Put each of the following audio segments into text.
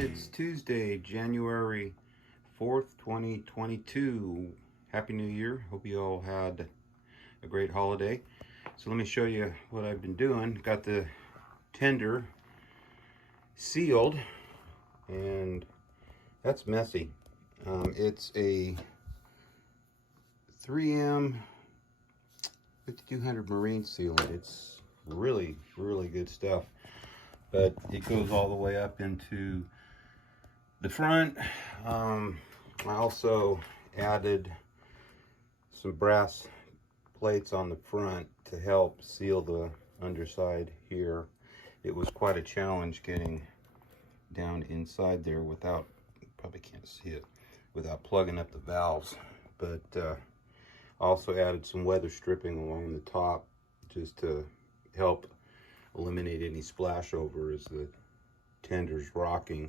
It's Tuesday, January 4th, 2022. Happy New Year. Hope you all had a great holiday. So let me show you what I've been doing. Got the tender sealed, and that's messy. It's a 3M 5200 marine sealant. It's really good stuff, but it goes all the way up into the front. I also added some brass plates on the front to help seal the underside here. It was quite a challenge getting down inside there without, probably can't see it, without plugging up the valves. But also added some weather stripping along the top just to help eliminate any splash over as the tender's rocking.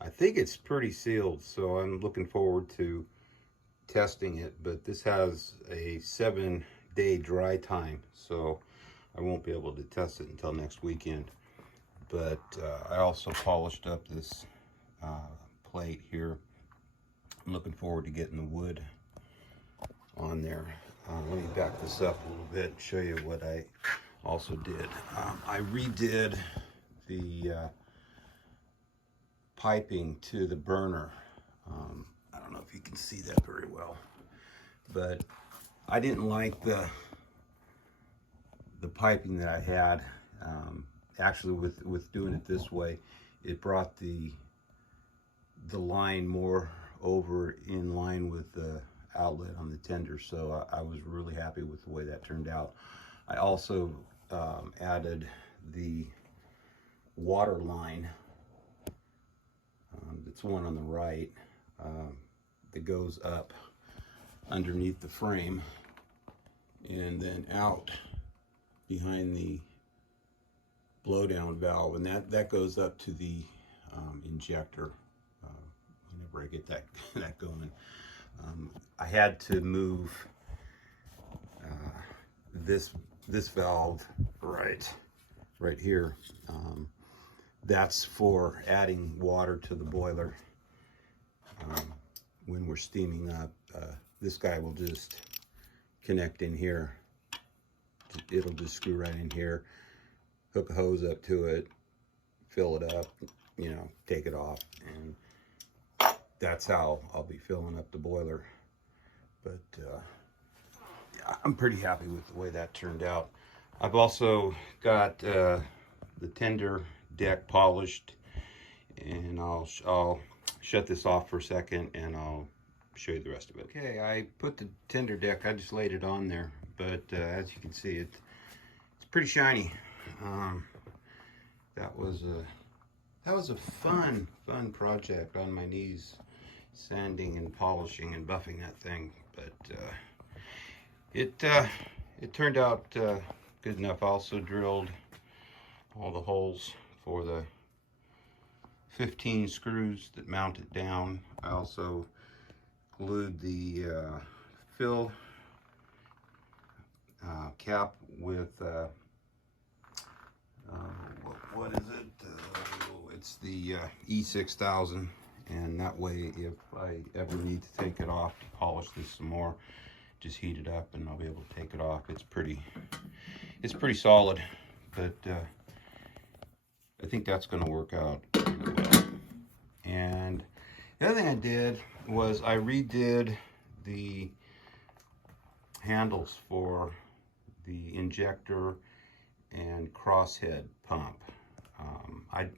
I think it's pretty sealed, so I'm looking forward to testing it, but this has a 7-day dry time, so I won't be able to test it until next weekend. But I also polished up this plate here. I'm looking forward to getting the wood on there. Let me back this up a little bit and show you what I also did. I redid the piping to the burner. I don't know if you can see that very well, but I didn't like the piping that I had. Actually, with doing it this way, it brought the line more over in line with the outlet on the tender, so I was really happy with the way that turned out. I also added the water line. It's one on the right that goes up underneath the frame and then out behind the blowdown valve, and that goes up to the injector whenever I get that going. I had to move this valve right here. That's for adding water to the boiler when we're steaming up. This guy will just connect in here. It'll just screw right in here, hook a hose up to it, fill it up, take it off, and that's how I'll be filling up the boiler. But yeah, I'm pretty happy with the way that turned out. I've also got the tender deck polished, and I'll shut this off for a second and I'll show you the rest of it. Okay, I put the tender deck, I just laid it on there, but as you can see, it's pretty shiny. That was a fun project on my knees, sanding and polishing and buffing that thing, but it turned out good enough. I also drilled all the holes for the 15 screws that mount it down. I also glued the fill cap with what is it? It's the E6000, and that way if I ever need to take it off to polish this some more, just heat it up and I'll be able to take it off. It's pretty solid, but I think that's going to work out really well. And the other thing I did was I redid the handles for the injector and crosshead pump. I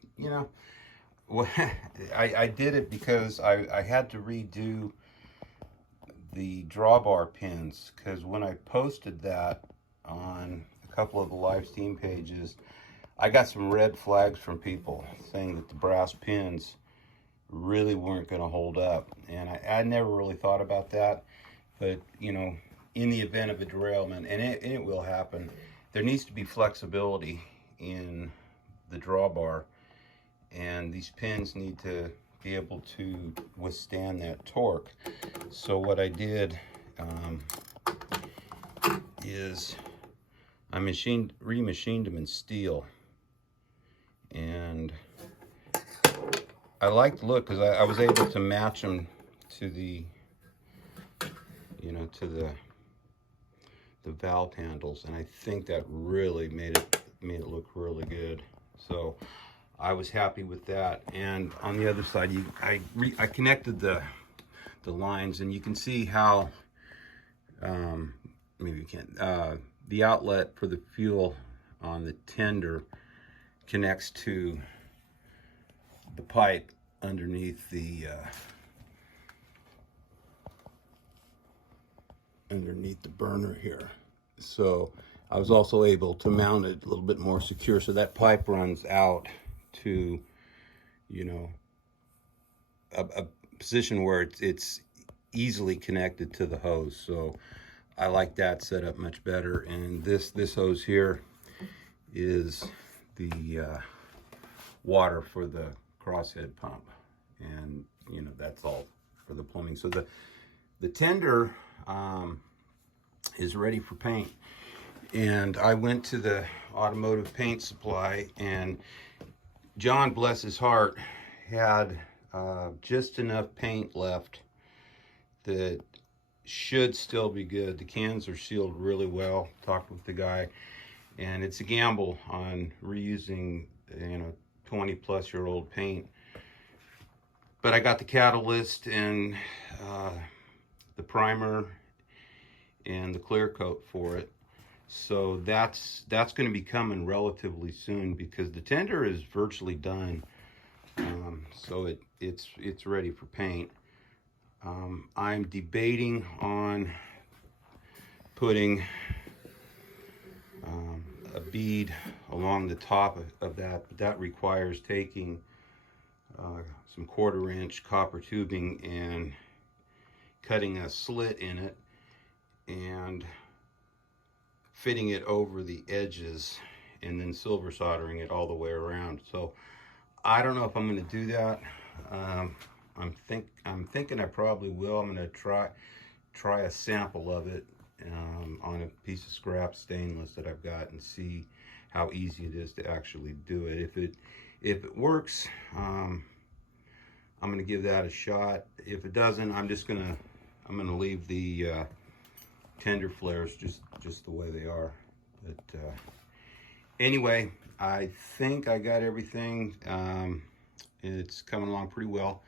did it because I had to redo the drawbar pins, because when I posted that on a couple of the live steam pages, I got some red flags from people saying that the brass pins really weren't going to hold up, and I never really thought about that. But in the event of a derailment, and it will happen, there needs to be flexibility in the drawbar, and these pins need to be able to withstand that torque. So what I did is I remachined them in steel, and I like the look because I was able to match them to the, you know, to the valve handles, and I think that really made it look really good. So I was happy with that. And on the other side, I connected the lines, and you can see how maybe you can't. The outlet for the fuel on the tender connects to the pipe underneath the burner here. So I was also able to mount it a little bit more secure, so that pipe runs out to, you know, a position where it's easily connected to the hose. So I like that setup much better. And this hose here is the water for the crosshead pump, and you know, that's all for the plumbing. So the tender is ready for paint, and I went to the automotive paint supply, and John, bless his heart, had just enough paint left that should still be good. The cans are sealed really well. Talked with the guy, and it's a gamble on reusing, you know, 20-plus-year-old paint. But I got the catalyst and the primer and the clear coat for it. So that's going to be coming relatively soon, because the tender is virtually done. So it's ready for paint. I'm debating on putting a bead along the top of that, but that requires taking some 1/4-inch copper tubing and cutting a slit in it and fitting it over the edges, and then silver soldering it all the way around. So I don't know if I'm going to do that. I'm thinking I probably will. I'm going to try a sample of it on a piece of scrap stainless that I've got, and see how easy it is to actually do it. If it works, I'm going to give that a shot. If it doesn't, I'm going to leave the tender flares just the way they are. But anyway, I think I got everything. It's coming along pretty well.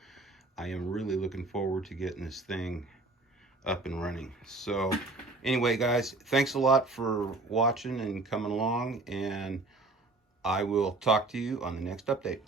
I am really looking forward to getting this thing up and running. So anyway, guys, thanks a lot for watching and coming along, and I will talk to you on the next update.